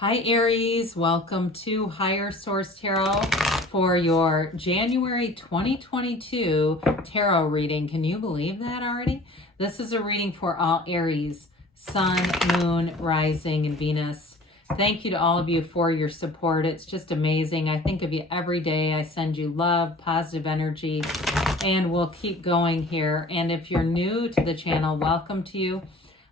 Hi Aries, welcome to Higher Source Tarot for your January 2022 tarot reading. Can you believe that already? This is a reading for all Aries, Sun, Moon, Rising, and Venus. Thank you to all of you for your support. It's just amazing. I think of you every day. I send you love, positive energy, and we'll keep going here. And if you're new to the channel, welcome to you.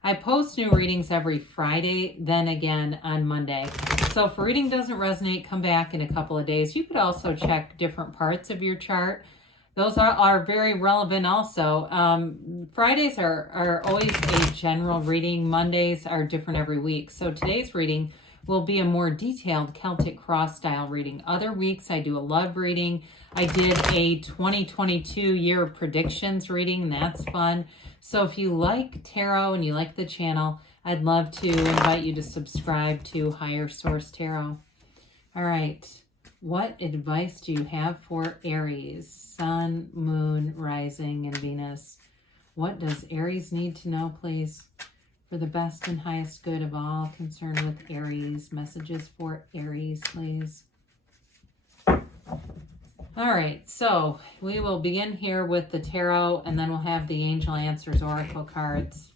I post new readings every Friday, then again on Monday. So if a reading doesn't resonate, come back in a couple of days. You could also check different parts of your chart. Those are very relevant also. Fridays are always a general reading. Mondays are different every week. So today's reading will be a more detailed Celtic cross style reading. Other weeks I do a love reading. I did a 2022 year predictions reading, and that's fun. So if you like tarot and you like the channel, I'd love to invite you to subscribe to Higher Source Tarot. All right, what advice do you have for Aries, Sun, Moon, Rising, and Venus? What does Aries need to know, please, for the best and highest good of all concerned with Aries? Messages for Aries, please. All right, so we will begin here with the tarot, and then we'll have the Angel Answers Oracle cards.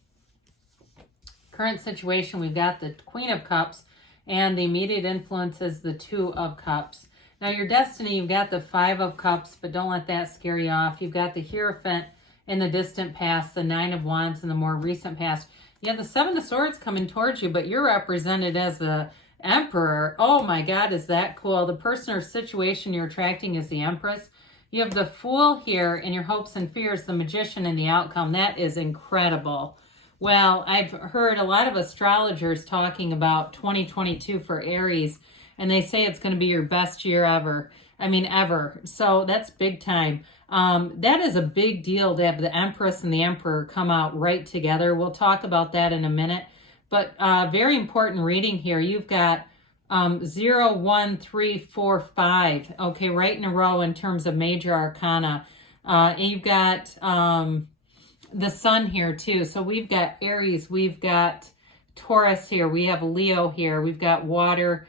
Current situation, we've got the Queen of Cups, and the immediate influence is the Two of Cups. Now, your destiny, you've got the Five of Cups, but don't let that scare you off. You've got the Hierophant in the distant past, the Nine of Wands in the more recent past. You have the Seven of Swords coming towards you, but you're represented as the Emperor. Oh my God, is that cool? The person or situation you're attracting is the Empress. You have the Fool here in your hopes and fears, the Magician in the outcome. That is incredible. Well, I've heard a lot of astrologers talking about 2022 for Aries, and they say it's going to be your best year ever. I mean, ever. So that's big time. That is a big deal to have the Empress and the Emperor come out right together. We'll talk about that in a minute. But very important reading here. You've got 0, 1, 3, 4, 5. Okay, right in a row in terms of major arcana. And you've got the Sun here too. So we've got Aries, we've got Taurus here, we have Leo here, we've got water,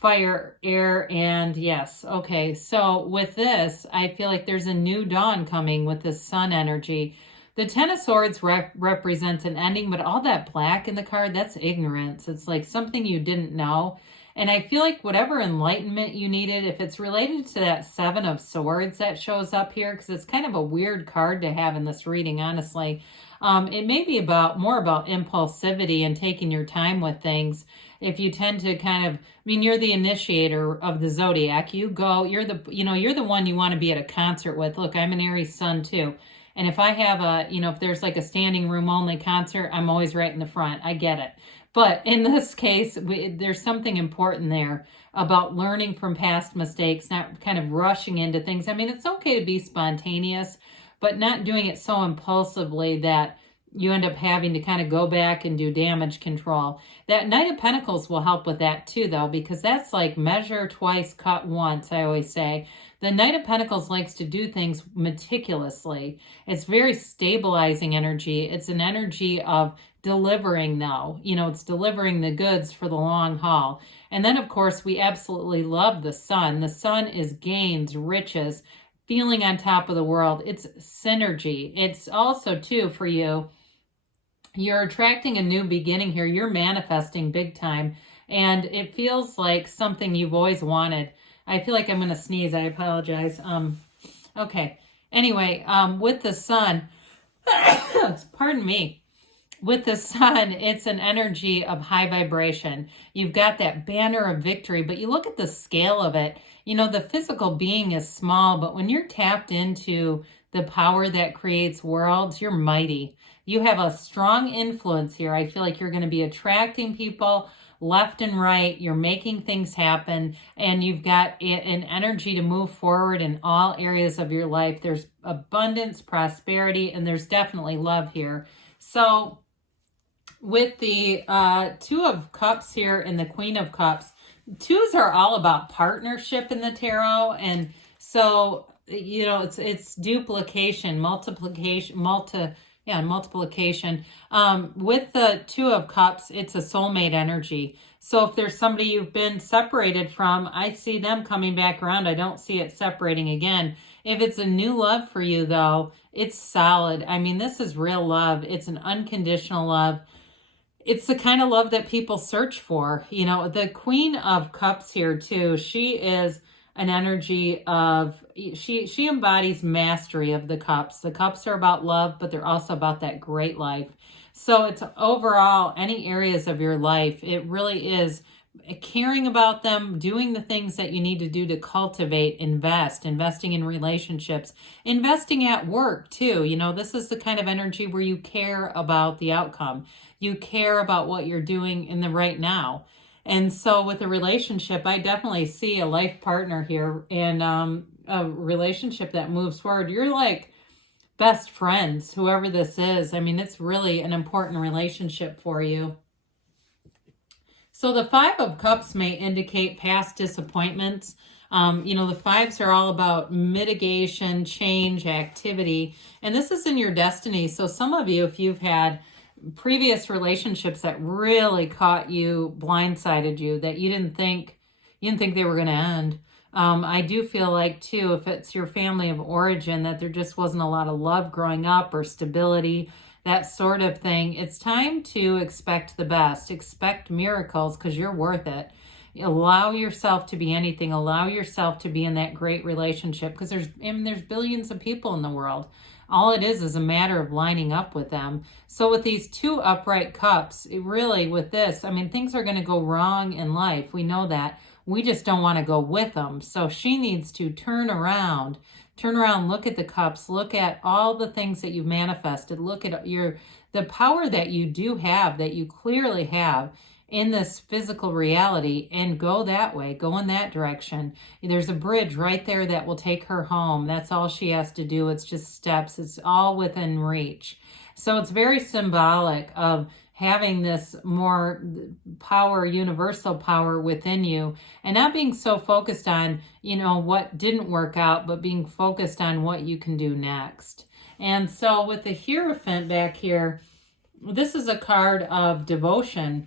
fire, air, and yes. Okay, so with this, I feel like there's a new dawn coming with the Sun energy. The Ten of Swords represents an ending, but all that black in the card, that's ignorance. It's like something you didn't know. And I feel like whatever enlightenment you needed, if it's related to that Seven of Swords that shows up here, because it's kind of a weird card to have in this reading, honestly. It may be more about impulsivity and taking your time with things. If you tend to kind of, I mean, you're the initiator of the zodiac. You go, you're the one you want to be at a concert with. Look, I'm an Aries Sun too. And if I have if there's like a standing room only concert, I'm always right in the front. I get it. But in this case, there's something important there about learning from past mistakes, not kind of rushing into things. I mean, it's okay to be spontaneous, but not doing it so impulsively that you end up having to kind of go back and do damage control. That Knight of Pentacles will help with that too, though, because that's like measure twice, cut once, I always say. The Knight of Pentacles likes to do things meticulously. It's very stabilizing energy. It's an energy of delivering, though. You know, it's delivering the goods for the long haul. And then, of course, we absolutely love the Sun. The Sun is gains, riches, feeling on top of the world. It's synergy. It's also, too, for you, you're attracting a new beginning here. You're manifesting big time. And it feels like something you've always wanted. I feel like I'm going to sneeze. I apologize. Okay. Anyway, with the Sun, pardon me. With the Sun, it's an energy of high vibration. You've got that banner of victory, but you look at the scale of it. You know, the physical being is small, but when you're tapped into the power that creates worlds, you're mighty. You have a strong influence here. I feel like you're going to be attracting people left and right. You're making things happen, and you've got an energy to move forward in all areas of your life. There's abundance, prosperity, and there's definitely love here. So with the Two of Cups here and the Queen of Cups, twos are all about partnership in the tarot. And so, you know, it's duplication, multiplication, Yeah, multiplication. With the Two of Cups, it's a soulmate energy. So if there's somebody you've been separated from, I see them coming back around. I don't see it separating again. If it's a new love for you, though, it's solid. I mean, this is real love. It's an unconditional love. It's the kind of love that people search for. You know, the Queen of Cups here, too, she is an energy of, she embodies mastery of the cups. The cups are about love, but they're also about that great life. So it's overall any areas of your life. It really is caring about them, doing the things that you need to do to cultivate, investing in relationships, investing at work too. You know, this is the kind of energy where you care about the outcome. You care about what you're doing in the right now. And so with a relationship, I definitely see a life partner here and a relationship that moves forward. You're like best friends, whoever this is. I mean, it's really an important relationship for you. So the Five of Cups may indicate past disappointments. You know, the fives are all about mitigation, change, activity, and this is in your destiny. So some of you, if you've had previous relationships that really caught you, blindsided you, that you didn't think they were going to end. I do feel like too, if it's your family of origin, that there just wasn't a lot of love growing up or stability, that sort of thing. It's time to expect the best, expect miracles, because you're worth it. Allow yourself to be anything. Allow yourself to be in that great relationship, because there's billions of people in the world. All it is a matter of lining up with them. So with these two upright cups, it really with this, I mean, things are going to go wrong in life. We know that. We just don't want to go with them. So she needs to turn around, look at the cups, look at all the things that you've manifested, look at the power that you do have, that you clearly have in this physical reality, and go that way, go in that direction. There's a bridge right there that will take her home. That's all she has to do. It's just steps. It's all within reach. So it's very symbolic of having this more power, universal power within you, and not being so focused on, you know, what didn't work out, but being focused on what you can do next. And so with the Hierophant back here, this is a card of devotion.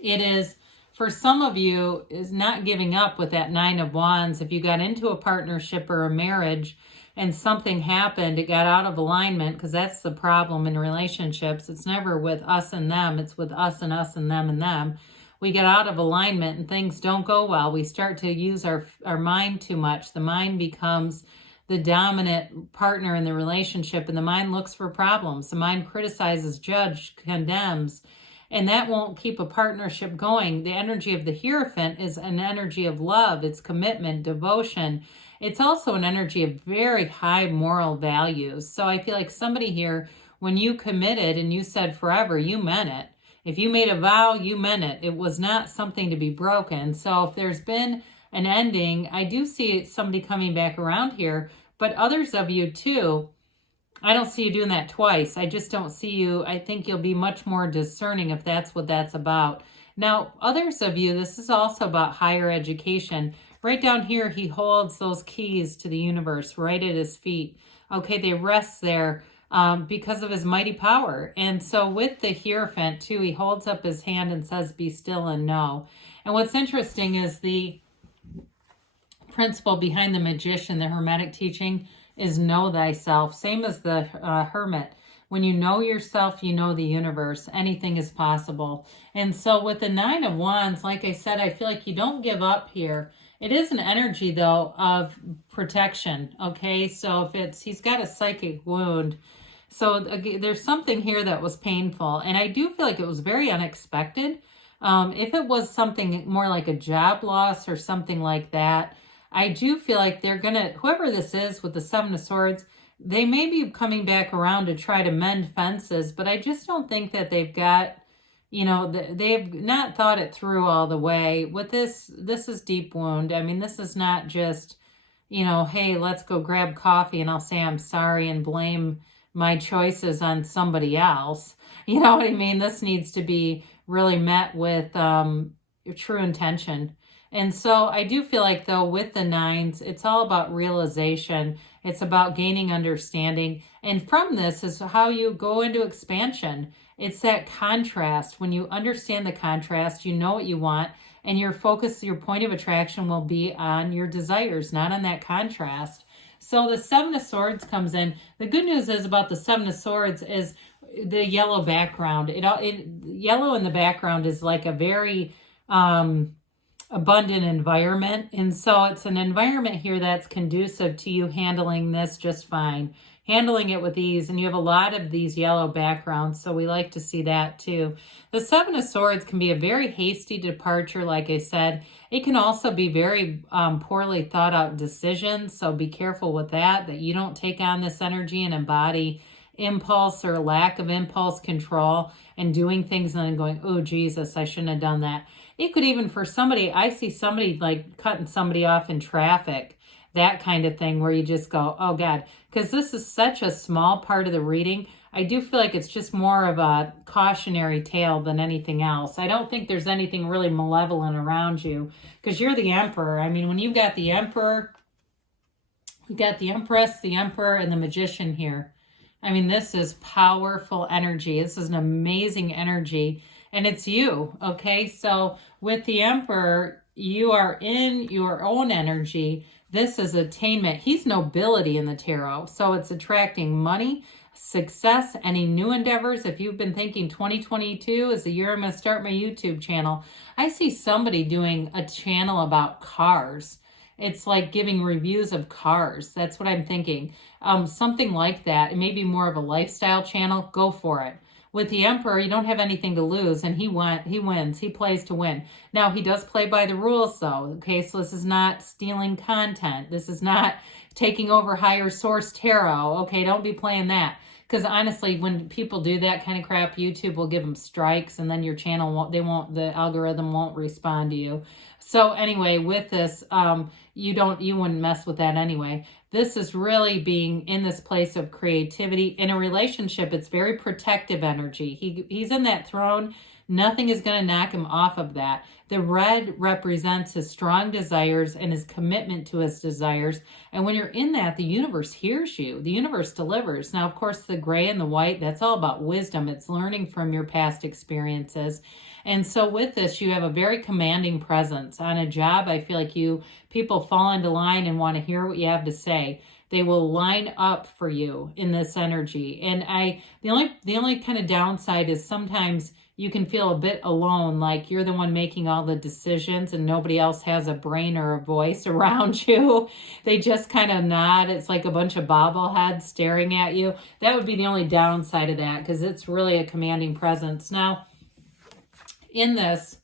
It is, for some of you, is not giving up with that Nine of Wands. If you got into a partnership or a marriage and something happened, it got out of alignment, because that's the problem in relationships. It's never with us and them. It's with us and them and them. We get out of alignment and things don't go well. We start to use our mind too much. The mind becomes the dominant partner in the relationship, and the mind looks for problems. The mind criticizes, judges, condemns, and that won't keep a partnership going. The energy of the Hierophant is an energy of love. It's commitment, devotion. It's also an energy of very high moral values. So I feel like somebody here, when you committed and you said forever, you meant it. If you made a vow, you meant it. It was not something to be broken. So if there's been an ending, I do see somebody coming back around here, but others of you too, I don't see you doing that twice. I just don't see you. I think you'll be much more discerning if that's what that's about. Now, others of you, this is also about higher education. Right down here, he holds those keys to the universe right at his feet. Okay, they rest there because of his mighty power. And so with the Hierophant too, he holds up his hand and says, be still and know. And what's interesting is the principle behind the Magician, the Hermetic teaching, is know thyself. Same as the Hermit. When you know yourself, you know the universe. Anything is possible. And so with the Nine of Wands, like I said, I feel like you don't give up here. It is an energy, though, of protection, okay? So if he's got a psychic wound. So there's something here that was painful. And I do feel like it was very unexpected. If it was something more like a job loss or something like that, I do feel like they're going to, whoever this is with the Seven of Swords, they may be coming back around to try to mend fences, but I just don't think that they've got, you know, they've not thought it through all the way. With this is deep wound. I mean, this is not just, you know, hey, let's go grab coffee and I'll say I'm sorry and blame my choices on somebody else. You know what I mean? This needs to be really met with true intention. And so I do feel like, though, with the nines, it's all about realization. It's about gaining understanding. And from this is how you go into expansion. It's that contrast. When you understand the contrast, you know what you want, and your focus, your point of attraction will be on your desires, not on that contrast. So the Seven of Swords comes in. The good news is about the Seven of Swords is the yellow background. Yellow in the background is like a very abundant environment. And so it's an environment here that's conducive to you handling this just fine, handling it with ease. And you have a lot of these yellow backgrounds, so we like to see that too. The Seven of Swords can be a very hasty departure, like I said. It can also be very poorly thought out decisions, so be careful with that you don't take on this energy and embody impulse or lack of impulse control and doing things and then going, oh, Jesus, I shouldn't have done that. It could even, for somebody, I see somebody like cutting somebody off in traffic, that kind of thing, where you just go, oh God, because this is such a small part of the reading. I do feel like it's just more of a cautionary tale than anything else. I don't think there's anything really malevolent around you, because you're the Emperor. I mean, when you've got the Emperor, you've got the Empress, the Emperor, and the Magician here. I mean, this is powerful energy. This is an amazing energy, and it's you, okay? So with the Emperor, you are in your own energy. This is attainment. He's nobility in the tarot, so it's attracting money, success, any new endeavors. If you've been thinking 2022 is the year I'm going to start my YouTube channel, I see somebody doing a channel about cars. It's like giving reviews of cars. That's what I'm thinking. Something like that. It may be more of a lifestyle channel. Go for it. With the Emperor, you don't have anything to lose, and he wins. He plays to win. Now, he does play by the rules, though. Okay, so this is not stealing content. This is not taking over higher source tarot. Okay, don't be playing that. Because honestly, when people do that kind of crap, YouTube will give them strikes, and then your channel the algorithm won't respond to you. So anyway, with this, you wouldn't mess with that anyway. This is really being in this place of creativity. In a relationship, it's very protective energy. He's in that throne. Nothing is going to knock him off of that. The red represents his strong desires and his commitment to his desires. And when you're in that, the universe hears you. The universe delivers. Now, of course, the gray and the white, that's all about wisdom. It's learning from your past experiences. And so with this, you have a very commanding presence. On a job, I feel like people fall into line and want to hear what you have to say. They will line up for you in this energy. And the only kind of downside is sometimes you can feel a bit alone, like you're the one making all the decisions and nobody else has a brain or a voice around you. They just kind of nod. It's like a bunch of bobbleheads staring at you. That would be the only downside of that, because it's really a commanding presence. Now, in this,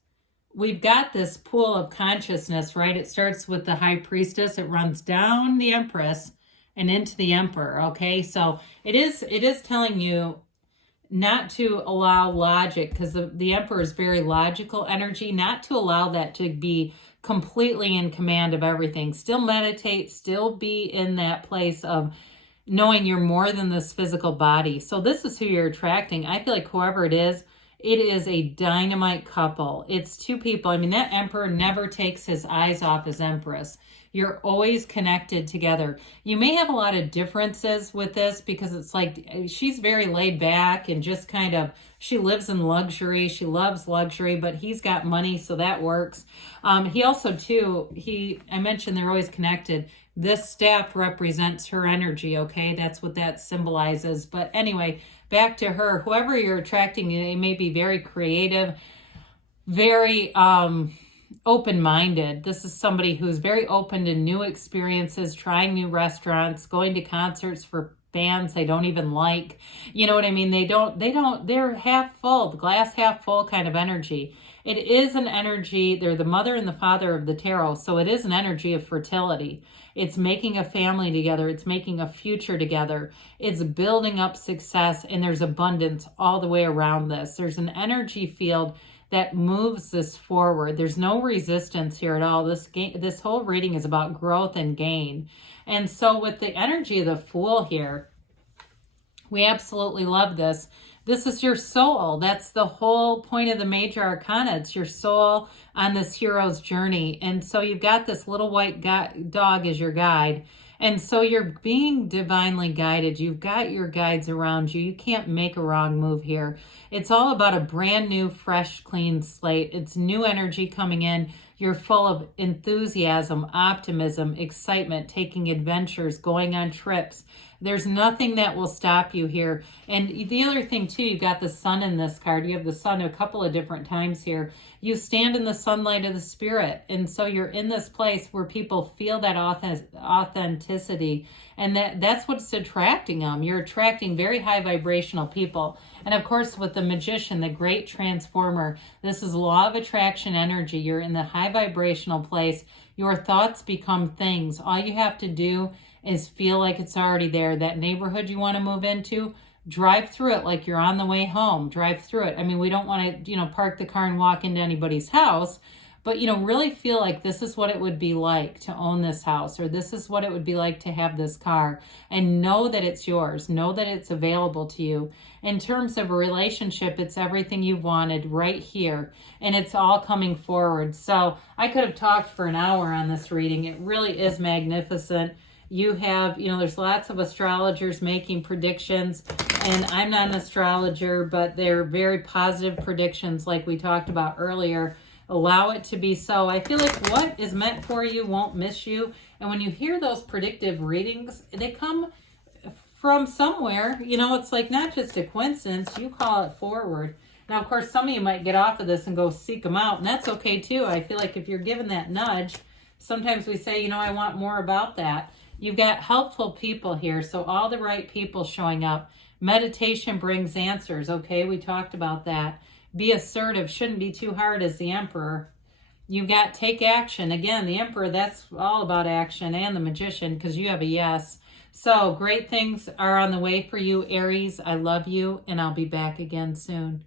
we've got this pool of consciousness, right? It starts with the High Priestess. It runs down the Empress and into the Emperor, okay? So it is telling you not to allow logic, because the Emperor is very logical energy, not to allow that to be completely in command of everything. Still meditate, still be in that place of knowing you're more than this physical body. So this is who you're attracting. I feel like whoever it is a dynamite couple. It's two people. I mean, that Emperor never takes his eyes off his Empress. You're always connected together. You may have a lot of differences with this, because it's like she's very laid back and just kind of, she lives in luxury. She loves luxury, but he's got money, so that works. He also, too, I mentioned they're always connected. This staff represents her energy, okay? That's what that symbolizes. But anyway, back to her. Whoever you're attracting, they may be very creative, very open-minded. This is somebody who's very open to new experiences, trying new restaurants, going to concerts for bands they don't even like. You know what I mean? They're half full, the glass half full kind of energy. It is an energy, they're the mother and the father of the tarot, so it is an energy of fertility. It's making a family together. It's making a future together. It's building up success, and there's abundance all the way around this. There's an energy field that moves this forward. There's no resistance here at all. This whole reading is about growth and gain. And so with the energy of the Fool here, we absolutely love this. This is your soul. That's the whole point of the major arcana. It's your soul on this hero's journey. And so you've got this little white dog as your guide. And so you're being divinely guided. You've got your guides around you. You can't make a wrong move here. It's all about a brand new, fresh, clean slate. It's new energy coming in. You're full of enthusiasm, optimism, excitement, taking adventures, going on trips. There's nothing that will stop you here. And the other thing too, you got the sun in this card. You have the sun a couple of different times here. You stand in the sunlight of the spirit. And so you're in this place where people feel that authenticity. And that's what's attracting them. You're attracting very high vibrational people. And of course, with the magician, the great transformer, this is law of attraction energy. You're in the high vibrational place. Your thoughts become things. All you have to do is feel like it's already there. That neighborhood you want to move into, drive through it like you're on the way home. Drive through it. I mean, we don't want to, park the car and walk into anybody's house, but, really feel like this is what it would be like to own this house, or this is what it would be like to have this car, and know that it's yours. Know that it's available to you. In terms of a relationship, it's everything you wanted right here, and it's all coming forward. So I could have talked for an hour on this reading. It really is magnificent. You have, there's lots of astrologers making predictions, and I'm not an astrologer, but they're very positive predictions like we talked about earlier. Allow it to be so. I feel like what is meant for you won't miss you. And when you hear those predictive readings, they come from somewhere. It's like not just a coincidence. You call it forward. Now, of course, some of you might get off of this and go seek them out, and that's okay too. I feel like if you're given that nudge, sometimes we say, I want more about that. You've got helpful people here, so all the right people showing up. Meditation brings answers, okay? We talked about that. Be assertive, shouldn't be too hard as the Emperor. You've got take action. Again, the Emperor, that's all about action, and the Magician, because you have a yes. So great things are on the way for you, Aries. I love you, and I'll be back again soon.